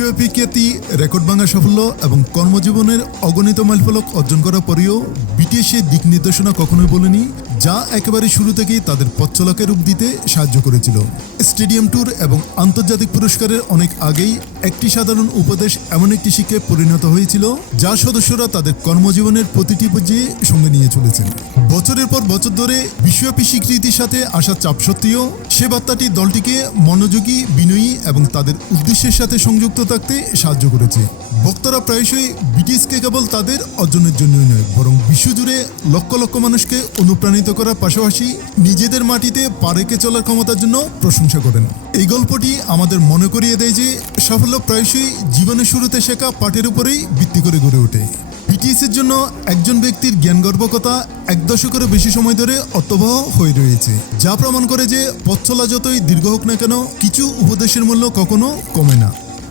বিশ্বব্যাপী খ্যাতি, রেকর্ড ভাঙা সাফল্য এবং কর্মজীবনের অগণিত মাইলফলক অর্জন করার পরেও বিটিএস এই দিক নির্দেশনা কখনোই বলেনি, যা একেবারে শুরু থেকেই তাদের পথ চলাকে রূপ দিতে সাহায্য করেছিল। স্টেডিয়াম ট্যুর এবং আন্তর্জাতিক পুরস্কারের অনেক আগেই একটি সাধারণ উপদেশ এমন একটি শিক্ষায় পরিণত হয়েছিল, যা সদস্যরা তাদের কর্মজীবনের প্রতিটি পর্যায়ে সঙ্গে নিয়ে চলেছেন। বছরের পর বছর ধরে বিশ্বব্যাপী স্বীকৃতির সাথে আসা চাপ সত্ত্বেও সে বার্তাটি দলটিকে মনোযোগী, বিনয়ী এবং তাদের উদ্দেশ্যের সাথে সংযুক্ত থাকতে সাহায্য করেছে। বক্তারা প্রায়শই বিটিএসকে কেবল তাদের অর্জনের জন্যই নয়, বরং বিশ্বজুড়ে লক্ষ লক্ষ মানুষকে অনুপ্রাণিত করার পাশাপাশি নিজেদের মাটিতে পা রেখে চলার ক্ষমতার জন্য প্রশংসা করেন। এই গল্পটি আমাদের মনে করিয়ে দেয় যে সাফল্য প্রায়শই জীবনের শুরুতে শেখা পাঠের উপরেই ভিত্তি করে গড়ে ওঠে। বিটিএস এর জন্য একজন ব্যক্তির জ্ঞানগর্ভকতা এক দশকেরও বেশি সময় ধরে অর্থবহ হয়ে রয়েছে, যা প্রমাণ করে যে পথ চলা যতই দীর্ঘ হোক না কেন, কিছু উপদেশের মূল্য কখনো কমে না।